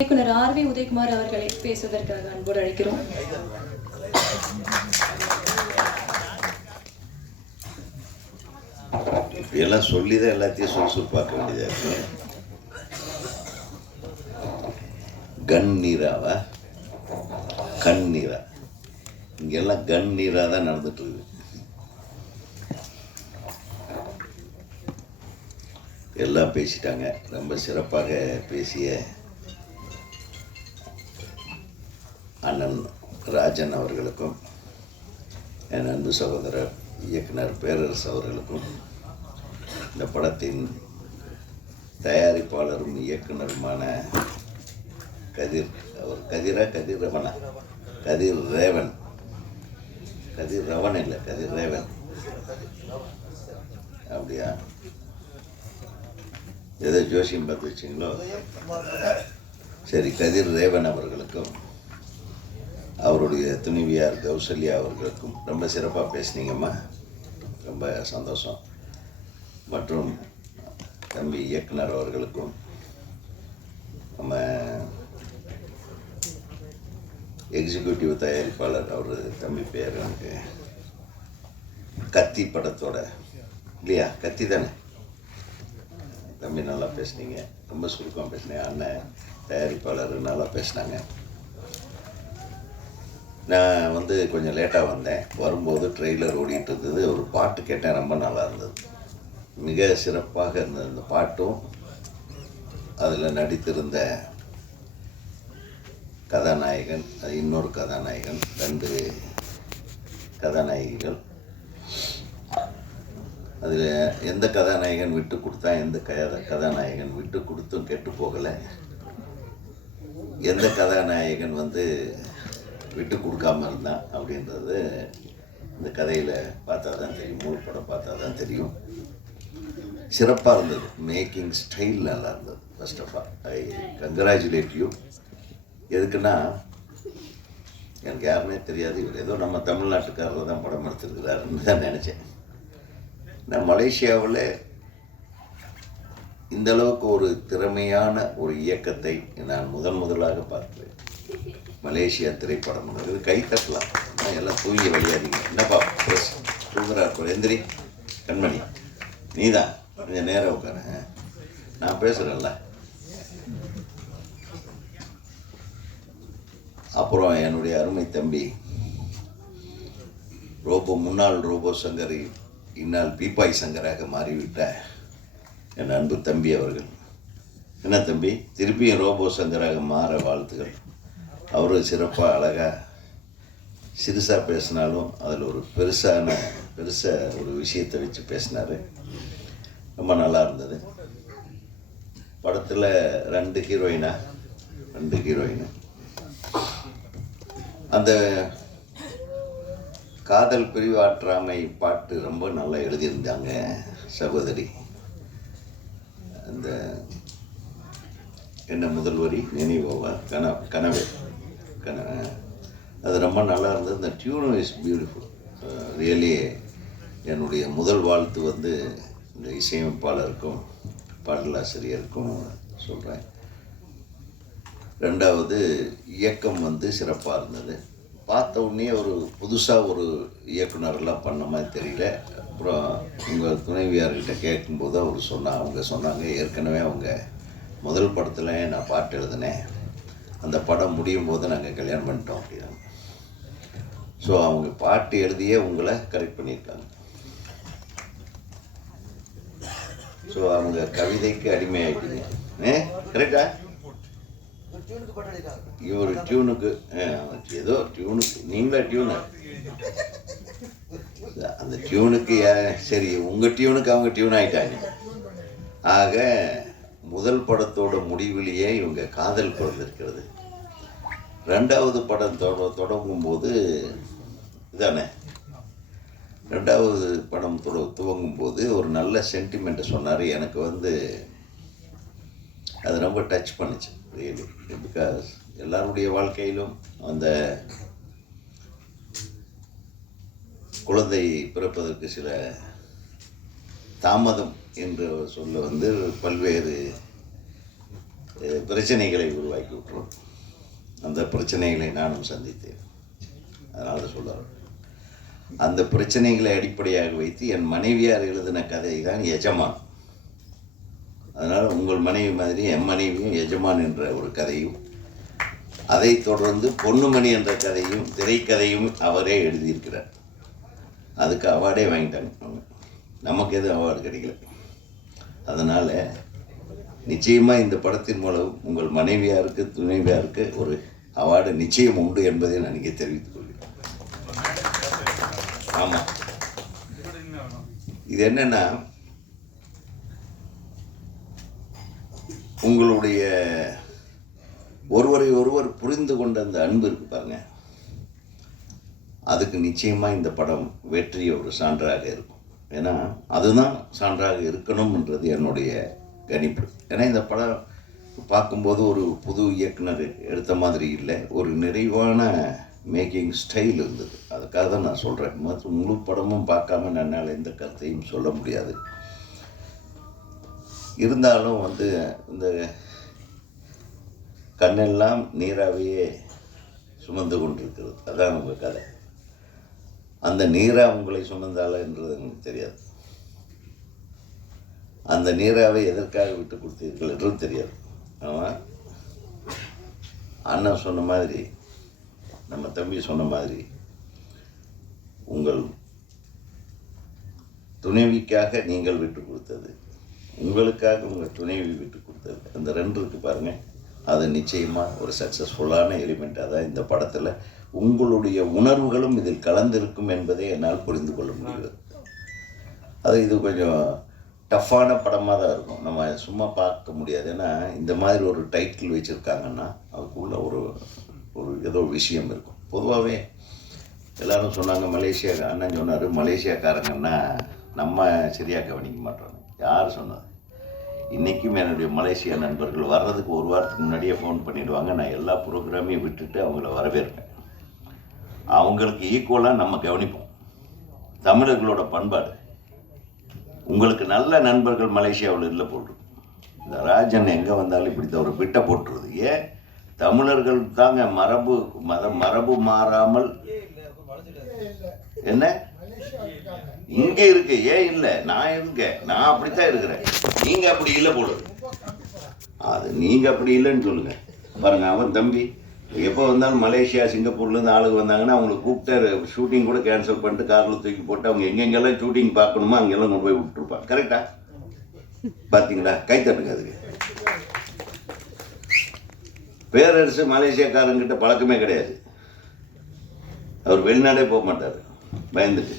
இயக்குனர் R we Udhayakumar அவர்களை பேசுவதற்காக அன்போடு அழைக்கிறோம். எல்லாம் சொல்லி தான் எல்லாத்தையும் சுறுசுறுப்பாக்க வேண்டியதாக இருக்கு கண் நீராவா கண் நீரா இங்கெல்லாம் கண் நீராக தான் நடந்துட்டு இருக்கு எல்லாம் பேசிட்டாங்க. ரொம்ப சிறப்பாக பேசிய ஞானம் ராஜன் அவர்களுக்கும் என் அன்பு சகோதரர் இயக்குனர் பேரரசு அவர்களுக்கும் இந்த படத்தின் தயாரிப்பாளரும் இயக்குனருமான கதிர் அவர் கதிரா கதிர் ரவனா கதிர் ரேவன். கதிர் ரவன் இல்லை கதிர் ரேவன். அப்படியா? ஏதோ ஜோசியம் பார்த்து வச்சிங்களோ? சரி கதிர் ரேவன் அவர்களுக்கும் அவருடைய துணிவியார் கௌசல்யா அவர்களுக்கும் ரொம்ப சிறப்பாக பேசுனீங்கம்மா. ரொம்ப சந்தோஷம். மற்றும் தம்பி இயக்குனர் அவர்களுக்கும் நம்ம எக்ஸிக்யூட்டிவ் தயாரிப்பாளர் அவர் தம்பி பேர் எனக்கு கத்தி படத்தோட இல்லையா? கத்தி தானே? தம்பி நல்லா பேசுனீங்க. ரொம்ப சுருக்கம் பேசுனீங்க. அண்ணன் தயாரிப்பாளர் நல்லா பேசினாங்க. நான் வந்து கொஞ்சம் லேட்டாக வந்தேன். வரும்போது ட்ரெய்லர் ஓடிட்டு இருந்தது. ஒரு பாட்டு கேட்டேன். ரொம்ப நல்லா இருந்தது. மிக சிறப்பாக இருந்த அந்த பாட்டும். அதில் நடித்திருந்த கதாநாயகன் அது இன்னொரு கதாநாயகன் ரெண்டு கதாநாயகிகள். அதில் எந்த கதாநாயகன் விட்டு கொடுத்தா எந்த கதா கதாநாயகன் விட்டு கொடுத்தும் கெட்டு போகலை. எந்த கதாநாயகன் வந்து விட்டு கொடுக்காம இருந்தான் அப்படின்றது இந்த கதையில் பார்த்தா தான் தெரியும் மூணு படம் பார்த்தா தான் தெரியும். சிறப்பாக இருந்தது. மேக்கிங் ஸ்டைல் நல்லா இருந்தது first of all I congratulate you எதுக்குன்னா எனக்கு யாருமே தெரியாது. இவர் ஏதோ நம்ம தமிழ்நாட்டுக்காரர் தான் படம் எடுத்திருக்கிறாருன்னு தான் நினச்சேன். நான் மலேசியாவில் இந்த அளவுக்கு ஒரு திறமையான ஒரு இயக்கத்தை நான் முதன் முதலாக பார்க்கிறேன். மலேசியா திரைப்படம் இது கை தட்டலாம் எல்லாம் தூங்கி வழியாதீங்க. என்னப்பா பேச. தூங்குறா இருக்கும். எந்திரி. கண்மணி நீதான் கொஞ்சம் நேரம் உட்கார நான் பேசுகிறேன்ல அப்புறம் என்னுடைய அருமை தம்பி ரோபோ முன்னாள் ரோபோ சங்கர் இந்நாள் பீப்பாய் சங்கராக மாறிவிட்ட என் அன்பு தம்பி அவர்கள். என்ன தம்பி? திருப்பியும் ரோபோ சங்கராக மாற வாழ்த்துகள். அவரும் சிறப்பாக அழகாக சிறுசாக பேசினாலும் அதில் ஒரு பெருசான பெருசாக ஒரு விஷயத்தை வச்சு பேசினார். ரொம்ப நல்லா இருந்தது. படத்தில் ரெண்டு ஹீரோயினா? ரெண்டு ஹீரோயினு. அந்த காதல் பிரிவாற்றாமை பாட்டு ரொம்ப நல்லா எழுதியிருந்தாங்க சகோதரி. அந்த என்ன முதல்வரி? நினைவோவா? கன கனவு. கன அது ரொம்ப நல்லா இருந்தது. இந்த டியூனும் இஸ் பியூட்டிஃபுல் ரியலி என்னுடைய முதல் வாழ்த்து வந்து இந்த இசையமைப்பாளருக்கும் பாடலாசிரியருக்கும் சொல்கிறேன் ரெண்டாவது இயக்கம் வந்து சிறப்பாக இருந்தது. பார்த்த உடனே ஒரு புதுசாக ஒரு இயக்குனரெல்லாம் பண்ண மாதிரி தெரியல. அப்புறம் உங்கள் துணைவியார்கிட்ட கேட்கும்போது அவர் சொன்னா அவங்க சொன்னாங்க ஏற்கனவே அவங்க முதல் படத்தில் நான் பாட்டு எழுதினேன். அந்த படம் முடியும் போது நாங்கள் கல்யாணம் பண்ணிட்டோம் அப்படின்னா. ஸோ அவங்க பாட்டு எழுதியே உங்களை கரெக்ட் பண்ணியிருக்காங்க. ஸோ அவங்க கவிதைக்கு அடிமையாகிட்டீங்க ஏ கரெக்டா இவர் டியூனுக்கு ஏதோ டியூனுக்கு நீங்களா டியூனு அந்த டியூனுக்கு சரி உங்கள் டியூனுக்கு அவங்க டியூன் ஆயிட்டாங்க. ஆக முதல் படத்தோட முடிவிலேயே இவங்க காதல் பிறந்திருக்கிறது. ரெண்டாவது படம் தொட தொடங்கும்போது இதானே? ரெண்டாவது படம் தொட துவங்கும்போது ஒரு நல்ல சென்டிமெண்ட்டை சொன்னார். எனக்கு வந்து அது ரொம்ப டச் பண்ணுச்சு ரியலி பிகாஸ் எல்லாருடைய வாழ்க்கையிலும் அந்த குழந்தை பிறப்பதற்கு சில தாமதம் என்ற சொல்ல வந்து பல்வேறு பிரச்சனைகளை உருவாக்கி விட்டுரும். அந்த பிரச்சனைகளை நானும் சந்தித்தேன். அதனால் சொல்லுறேன் அந்த பிரச்சனைகளை அடிப்படையாக வைத்து என் மனைவியார் எழுதின கதை தான் எஜமான். அதனால் உங்கள் மனைவி மாதிரி என் மனைவியும் எஜமான் என்ற ஒரு கதையும் அதை தொடர்ந்து பொன்னுமணி என்ற கதையும் திரைக்கதையும் அவரே எழுதியிருக்கிறார். அதுக்கு அவார்டே வாங்கிட்டாங்க. அவங்க. நமக்கு எதுவும் அவார்டு கிடைக்கல. அதனால் நிச்சயமாக இந்த படத்தின் மூலம் உங்கள் மனைவியாருக்கு துணைவியாருக்கு ஒரு அவார்டு நிச்சயம் உண்டு என்பதை நான் இங்கே தெரிவித்துக் கொள்கிறேன். ஆமாம் இது என்னென்னா உங்களுடைய ஒருவரை ஒருவர் புரிந்து கொண்ட அந்த அன்பு இருக்கு பாருங்க. அதுக்கு நிச்சயமாக இந்த படம் வெற்றிய ஒரு சான்றாக இருக்கும். ஏன்னா அதுதான் சான்றாக இருக்கணும்ன்றது என்னுடைய கணிப்பு. ஏன்னா இந்த படம் பார்க்கும்போது ஒரு புது இயக்குனர் எடுத்த மாதிரி இல்லை. ஒரு நிறைவான மேக்கிங் ஸ்டைல் இருந்தது. அதுக்காக தான் நான் சொல்கிறேன் மற்ற முழு படமும் பார்க்காம என்னால் எந்த கருத்தையும் சொல்ல முடியாது. இருந்தாலும் வந்து இந்த கண்ணெல்லாம் நீராவையே சுமந்து கொண்டிருக்கிறது. அதான் உங்கள் கதை. அந்த நீரா உங்களை சுமந்தாளன்றது எனக்கு தெரியாது. அந்த நீராவை எதற்காக விட்டு கொடுத்தீர்கள் என்றும் தெரியாது. ஆமாம் அண்ணன் சொன்ன மாதிரி நம்ம தம்பி சொன்ன மாதிரி உங்கள் துணைவிக்காக நீங்கள் விட்டு கொடுத்தது உங்களுக்காக உங்கள் துணைவி விட்டு கொடுத்தது அந்த ரெண்டு இருக்குது பாருங்கள் அது நிச்சயமாக ஒரு சக்ஸஸ்ஃபுல்லான எலிமெண்ட்டாக தான் இந்த படத்தில் உங்களுடைய உணர்வுகளும் இதில் கலந்திருக்கும் என்பதை என்னால் புரிந்து கொள்ள முடிகிறது. அது இது கொஞ்சம் டஃப்பான படமாக தான் இருக்கும். நம்ம சும்மா பார்க்க முடியாது. ஏன்னா இந்த மாதிரி ஒரு டைட்டில் வச்சுருக்காங்கன்னா அதுக்குள்ள ஒரு ஒரு ஏதோ விஷயம் இருக்கும். பொதுவாகவே எல்லாரும் சொன்னாங்க மலேசியா அண்ணன் சொன்னார் மலேசியாக்காரங்கன்னா நம்ம சரியாக கவனிக்க மாட்டோம். யார் சொன்னது? இன்றைக்கும் என்னுடைய மலேசியா நண்பர்கள் வர்றதுக்கு ஒரு வாரத்துக்கு முன்னாடியே ஃபோன் பண்ணிவிடுவாங்க நான் எல்லா ப்ரோக்ராமையும் விட்டுட்டு அவங்கள வரவேற்பேன். அவங்களுக்கு ஈக்குவலாக நம்ம கவனிப்போம். தமிழர்களோட பண்பாடு. உங்களுக்கு நல்ல நண்பர்கள் மலேசியாவில் இல்லை போட்டு இந்த ராஜன் எங்கே வந்தாலும் இப்படி தான் ஒரு பிட்டை போட்டுருது. ஏன்? தமிழர்கள் தாங்க மரபு மத மரபு மாறாமல் என்ன? இங்கே இருக்கு. ஏன் இல்லை? நான் இருக்கேன் நான் அப்படித்தான் இருக்கிறேன். நீங்கள் அப்படி இல்லை போடுது அது நீங்கள் அப்படி இல்லைன்னு சொல்லுங்க. பாருங்க அவன் தம்பி. எப்போ வந்தாலும் மலேசியா சிங்கப்பூர்லேருந்து ஆளுங்க வந்தாங்கன்னா அவங்களுக்கு கூப்பிட்டு ஷூட்டிங் கூட கேன்சல் பண்ணிட்டு காரில் தூக்கி போட்டு அவங்க எங்கெங்கெல்லாம் ஷூட்டிங் பார்க்கணுமோ அங்கெல்லாம் கொண்டு போய் விட்டுருப்பாங்க. கரெக்டா பார்த்தீங்களா கை தட்டுங்க அதுக்கு. பேரரசு மலேசியாக்காரங்கிட்ட பழக்கமே கிடையாது. அவர் வெளிநாடே போக மாட்டார். பயந்துட்டு.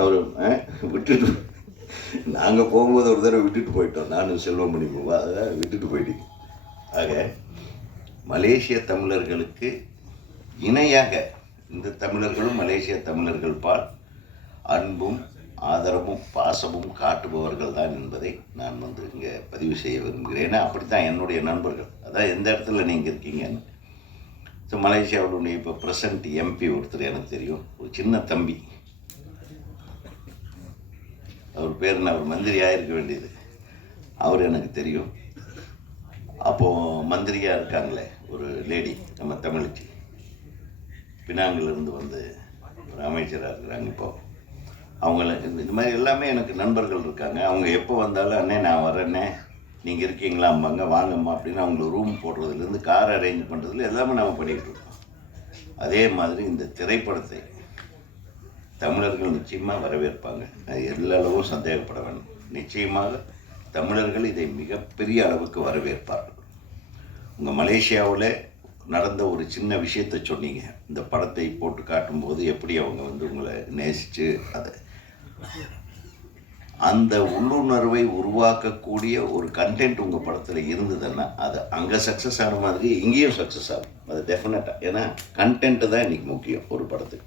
அவர் விட்டுட்டு நாங்கள் போகும்போது ஒரு தடவை விட்டுட்டு போயிட்டோம். நானும் செல்வமணி போவா அதை விட்டுட்டு போயிட்டீங்க. ஆக மலேசிய தமிழர்களுக்கு இணையாக இந்த தமிழர்களும் மலேசிய தமிழர்கள் பால் அன்பும் ஆதரவும் பாசமும் காட்டுபவர்கள் தான் என்பதை நான் வந்து இங்கே பதிவு செய்ய விரும்புகிறேன். ஏன்னா அப்படித்தான் என்னுடைய நண்பர்கள். அதான் எந்த இடத்துல நீங்கள் இருக்கீங்கன்னு. ஸோ மலேசியாவுடைய இப்போ ப்ரெசண்ட் எம்பி ஒருத்தர் எனக்கு தெரியும். ஒரு சின்ன தம்பி. அவர் பேர் நான் அவர் மந்திரியாக இருக்க வேண்டியது. அவர் எனக்கு தெரியும். அப்போது மந்திரியாக இருக்காங்களே? ஒரு லேடி நம்ம தமிழ்ச்சி. பினாங்கிலிருந்து வந்து ஒரு அமைச்சராக இருக்கிறாங்க இப்போ. அவங்கள இந்த மாதிரி எல்லாமே எனக்கு நண்பர்கள் இருக்காங்க. அவங்க எப்போ வந்தாலும் அண்ணே நான் வரேன்னே நீங்கள் இருக்கீங்களா? அம்மாங்க வாங்கம்மா அப்படின்னு அவங்களுக்கு ரூம் போடுறதுலேருந்து கார் அரேஞ்ச் பண்ணுறதுல எல்லாமே நம்ம பண்ணிகிட்டு இருக்கோம். அதே மாதிரி இந்த திரைப்படத்தை தமிழர்கள் நிச்சயமாக வரவேற்பாங்க. அது எல்லா அளவும் சந்தேகப்பட வேண்டும். நிச்சயமாக தமிழர்கள் இதை மிகப்பெரிய அளவுக்கு வரவேற்பார்கள். உங்கள் மலேசியாவில் நடந்த ஒரு சின்ன விஷயத்தை சொன்னீங்க. இந்த படத்தை போட்டு காட்டும்போது எப்படி அவங்க வந்து உங்களை நேசித்து அதை அந்த உள்ளுணர்வை உருவாக்கக்கூடிய ஒரு கண்டென்ட் உங்கள் படத்தில் இருந்ததுன்னா அது அங்கே சக்ஸஸ் ஆன மாதிரி இங்கேயும் சக்ஸஸ் ஆகும். அது டெஃபினட்டாக ஏன்னா கண்டென்ட்டு தான் இன்றைக்கி முக்கியம் ஒரு படத்துக்கு.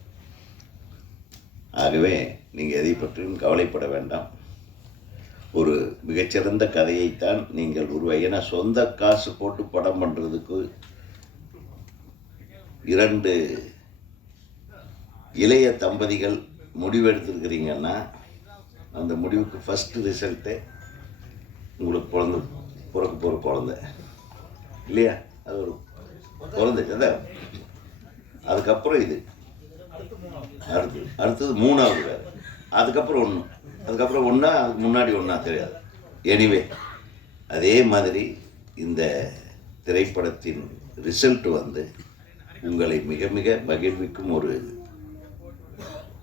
ஆகவே நீங்கள் எதை பற்றியும் கவலைப்பட வேண்டாம். ஒரு மிகச்சிறந்த கதையைத்தான் நீங்கள் உருவா ஏன்னா சொந்த காசு போட்டு படம் பண்ணுறதுக்கு இரண்டு இளைய தம்பதிகள் முடிவெடுத்திருக்கிறீங்கன்னா அந்த முடிவுக்கு ஃபஸ்ட்டு ரிசல்ட்டே உங்களுக்கு குழந்த பிறக்க போகிற குழந்தை. இல்லையா? அது ஒரு குழந்தை அதான் அதுக்கப்புறம் இது. அடுத்தது அடுத்தது மூணாவது வேறு அதுக்கப்புறம் ஒன்று அதுக்கப்புறம் ஒன்றா அதுக்கு முன்னாடி ஒன்றா தெரியாது. எனிவே அதே மாதிரி இந்த திரைப்படத்தின் ரிசல்ட் வந்து உங்களை மிக மிக மகிழ்விக்கும் ஒரு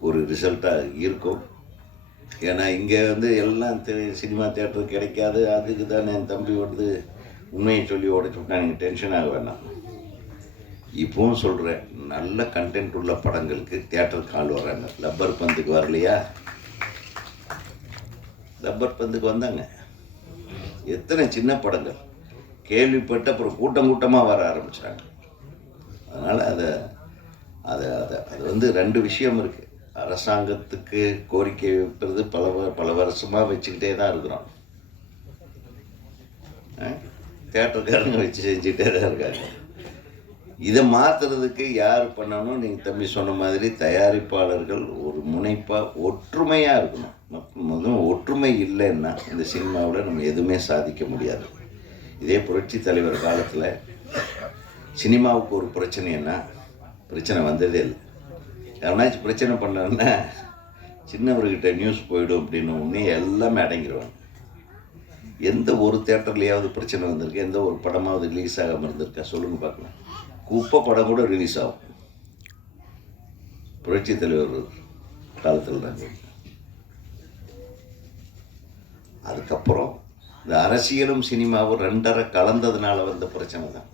ஒரு ரிசல்ட்டாக இருக்கும். ஏன்னா இங்கே வந்து எல்லாம் திரை சினிமா தேட்டர் கிடைக்காது. அதுக்கு தான் என் தம்பி வந்து உண்மையை சொல்லி உடைச்சுட்டா நீங்கள் டென்ஷன் ஆக வேண்டாம் இப்பவும் சொல்கிறேன் நல்ல கண்டென்ட் உள்ள படங்களுக்கு தேட்டர் கால் வர்றாங்க லப்பர் பந்துக்கு வரலையா? ரப்பர் பந்துக்கு வந்தாங்க. எத்தனை சின்ன படங்கள். கேள்விப்பட்டு அப்புறம் கூட்டம் கூட்டமாக வர ஆரம்பித்தாங்க அதனால் அதை அதை அதை அது வந்து ரெண்டு விஷயம் இருக்குது அரசாங்கத்துக்கு கோரிக்கை வைப்பது பல வ- பல வருஷமாக வச்சுக்கிட்டே தான் இருக்கிறோம். தேட்டருக்காரங்க வச்சு செஞ்சுக்கிட்டே தான் இருக்காங்க. இதை மாற்றுறதுக்கு யார் பண்ணணும்? நீங்கள் தம்பி சொன்ன மாதிரி தயாரிப்பாளர்கள் ஒரு முனைப்பாக ஒற்றுமையாக இருக்கணும். மொத்தம் ஒற்றுமை இல்லைன்னா இந்த சினிமாவில் நம்ம எதுவுமே சாதிக்க முடியாது. இதே புரட்சி தலைவர் காலத்தில் சினிமாவுக்கு ஒரு பிரச்சனைன்னா பிரச்சனை வந்ததே இல்லை. யாருனாச்சும் பிரச்சனை பண்ணாருன்னா சின்னவர்கிட்ட நியூஸ் போயிடும் அப்படின்னு உடனே எல்லாமே அடங்கிடுவாங்க எந்த ஒரு தேட்டர்லேயாவது பிரச்சனை வந்திருக்கு எந்த ஒரு படமாவது ரிலீஸ் ஆகாமல் இருந்திருக்கா? சொல்லுங்கள் பார்க்கலாம். குப்பை படம் கூட ரிலீஸ் ஆகும். புரட்சி தலைவர் காலத்தில் தான் அதுக்கப்புறம் இந்த அரசியலும் சினிமாவும் ரெண்டரை கலந்ததுனால வந்த பிரச்சனை தான்.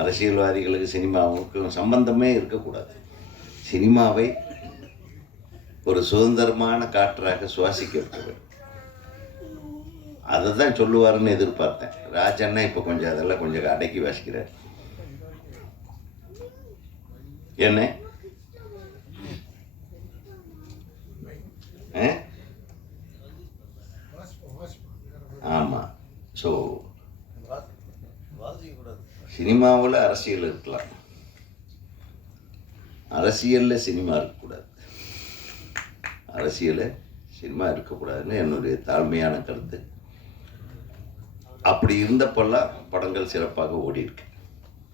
அரசியல்வாதிகளுக்கு சினிமாவுக்கும் சம்பந்தமே இருக்கக்கூடாது. சினிமாவை ஒரு சுதந்திரமான காற்றாக சுவாசிக்க வைக்க வேண்டும். அதை தான் சொல்லுவாருன்னு எதிர்பார்த்தேன். ராஜன்னா இப்போ கொஞ்சம் அதெல்லாம் கொஞ்சம் அடக்கி வாசிக்கிறார். என்ன? ஆமாம் ஸோ சினிமாவில் அரசியல் இருக்கலாம். அரசியலில் சினிமா இருக்கக்கூடாது. அரசியலில் சினிமா இருக்கக்கூடாதுன்னு என்னுடைய தாழ்மையான கருத்து. அப்படி இருந்தப்பெல்லாம் படங்கள் சிறப்பாக ஓடி இருக்கு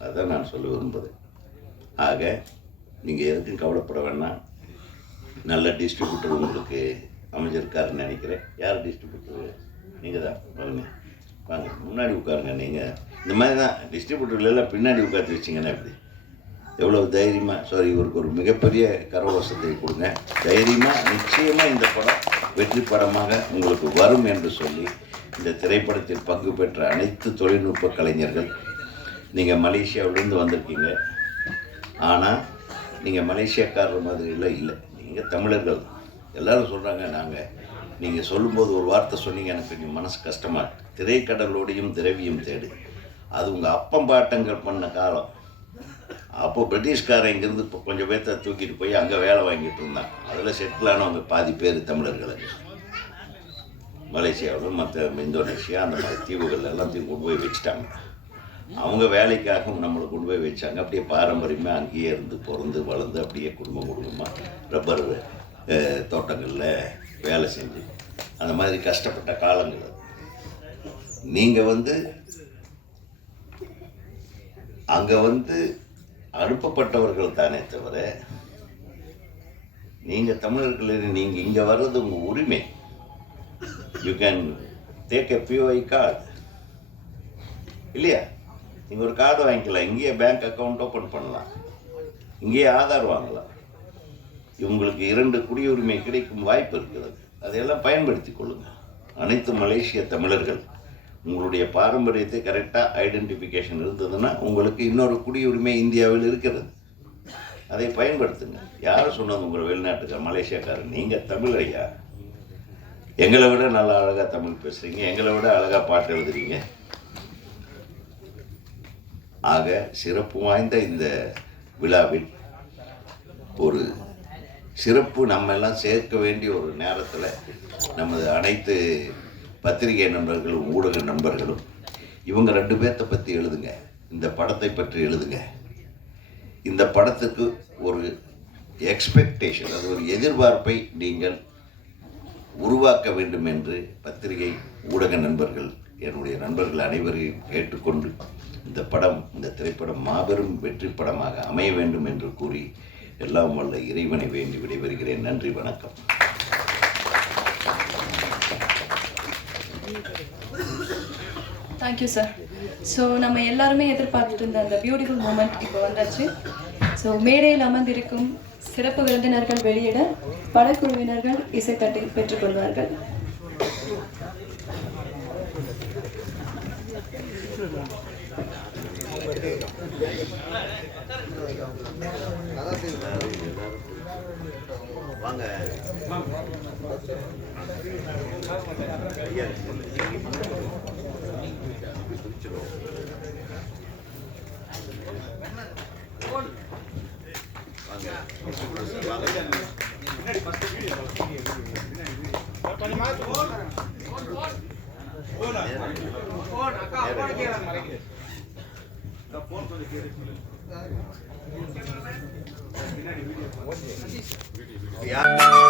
அதுதான் நான் சொல்ல விரும்புகிறேன் ஆக நீங்கள் எதுக்கும் கவலைப்பட வேணாம் நல்ல டிஸ்ட்ரிபியூட்டர் உங்களுக்கு அமைஞ்சிருக்காருன்னு நினைக்கிறேன். யார் டிஸ்ட்ரிபியூட்டர் நீங்கள் தான் வாங்க. வாங்க. முன்னாடி உட்காருங்க நீங்கள் இந்த மாதிரி தான். டிஸ்ட்ரிபியூட்டர்லாம் பின்னாடி உட்காந்து வச்சிங்கன்னா எப்படி? எவ்வளோ தைரியமாக சாரி இவருக்கு ஒரு மிகப்பெரிய கரகோஷத்தை கொடுங்க. தைரியமாக நிச்சயமாக இந்த படம் வெற்றி படமாக உங்களுக்கு வரும் என்று சொல்லி இந்த திரைப்படத்தில் பங்கு பெற்ற அனைத்து தொழில்நுட்ப கலைஞர்கள் நீங்கள் மலேசியாவிலேருந்து வந்திருக்கீங்க. ஆனால் நீங்கள் மலேசியாக்காரர் மாதிரிலாம் இல்லை. நீங்கள் தமிழர்கள். எல்லோரும் சொல்கிறாங்க நாங்கள் நீங்கள் சொல்லும்போது ஒரு வார்த்தை சொன்னீங்க எனக்கு கொஞ்சம் மனசு கஷ்டமாக இருக்குது திரைக்கடலோடையும் திரவியம் தேடு. அது உங்கள் அப்பம் பாட்டங்கள் பண்ண காலம். அப்போ பிரிட்டிஷ்காரன் இங்கேருந்து இப்போ கொஞ்சம் பேர்த்த தூக்கிட்டு போய் அங்கே வேலை வாங்கிட்டு இருந்தான். அதில் செட்டில் ஆனவங்க பாதி பேர் தமிழர்கள். மலேசியாவிலும் மற்ற இந்தோனேஷியா அந்த மாதிரி தீவுகள் எல்லாத்தையும் கொண்டு போய் வச்சுட்டாங்க. அவங்க வேலைக்காக நம்மளை கொண்டு போய் வச்சாங்க. அப்படியே பாரம்பரியமாக அங்கேயே இருந்து பிறந்து வளர்ந்து அப்படியே குடும்பம் குடும்பமாக ரப்பர் தோட்டங்களில் வேலை செஞ்சு அந்த மாதிரி கஷ்டப்பட்ட காலங்கள். நீங்கள் வந்து அங்கே வந்து அனுப்பப்பட்டவர்கள் தானே தவிர நீங்கள் தமிழர்கள் நீங்கள் இங்கே வர்றது உங்கள் உரிமை. You can take a I card இல்லையா? நீங்கள் ஒரு கார்டு வாங்கிக்கலாம். இங்கேயே பேங்க் அக்கௌண்ட் ஓப்பன் பண்ணலாம். இங்கேயே ஆதார் வாங்கலாம். உங்களுக்கு இரண்டு குடியுரிமை கிடைக்கும் வாய்ப்பு இருக்கிறது அதையெல்லாம் பயன்படுத்தி கொள்ளுங்கள் அனைத்து மலேசிய தமிழர்கள் உங்களுடைய பாரம்பரியத்தை கரெக்டாக ஐடென்டிஃபிகேஷன் இருந்ததுன்னா உங்களுக்கு இன்னொரு குடியுரிமை இந்தியாவில் இருக்கிறது. அதை பயன்படுத்துங்க. யார் சொன்னது உங்கள் வெளிநாட்டுக்கார மலேசியாக்காரர்? நீங்கள் தமிழ் ஐயா. எங்களை விட நல்லா அழகாக தமிழ் பேசுகிறீங்க எங்களை விட அழகாக பாட்டு எழுதுறீங்க. ஆக சிறப்பு வாய்ந்த இந்த விழாவில் ஒரு சிறப்பு நம்ம எல்லாம் சேர்க்க வேண்டிய ஒரு நேரத்தில் நமது அனைத்து பத்திரிகை நண்பர்களும் ஊடக நண்பர்களும் இவங்க ரெண்டு பேர்த்த பற்றி எழுதுங்க. இந்த படத்தை பற்றி எழுதுங்க. இந்த படத்துக்கு ஒரு எக்ஸ்பெக்டேஷன் அது ஒரு எதிர்பார்ப்பை நீங்கள் உருவாக்க வேண்டும் என்று பத்திரிகை ஊடக நண்பர்கள் என்னுடைய நண்பர்கள் அனைவரையும் கேட்டுக்கொண்டு இந்த படம் இந்த திரைப்படம் மாபெரும் வெற்றி படமாக அமைய வேண்டும் என்று கூறி எல்லாம் வல்ல இறைவனை வேண்டி விடைபெறுகிறேன். நன்றி வணக்கம். தேங்க்யூ சார் ஸோ நம்ம எல்லாருமே எதிர்பார்த்துட்டு இருந்த அந்த பியூட்டிஃபுல் மூமெண்ட் இப்போ வந்தாச்சு. ஸோ மேடையில் அமர்ந்திருக்கும் சிறப்பு விருந்தினர்கள் வெளியிட படக்குழுவினர்கள் இசைத்தட்டில் பெற்றுக்கொள்வார்கள் வாங்க. போன்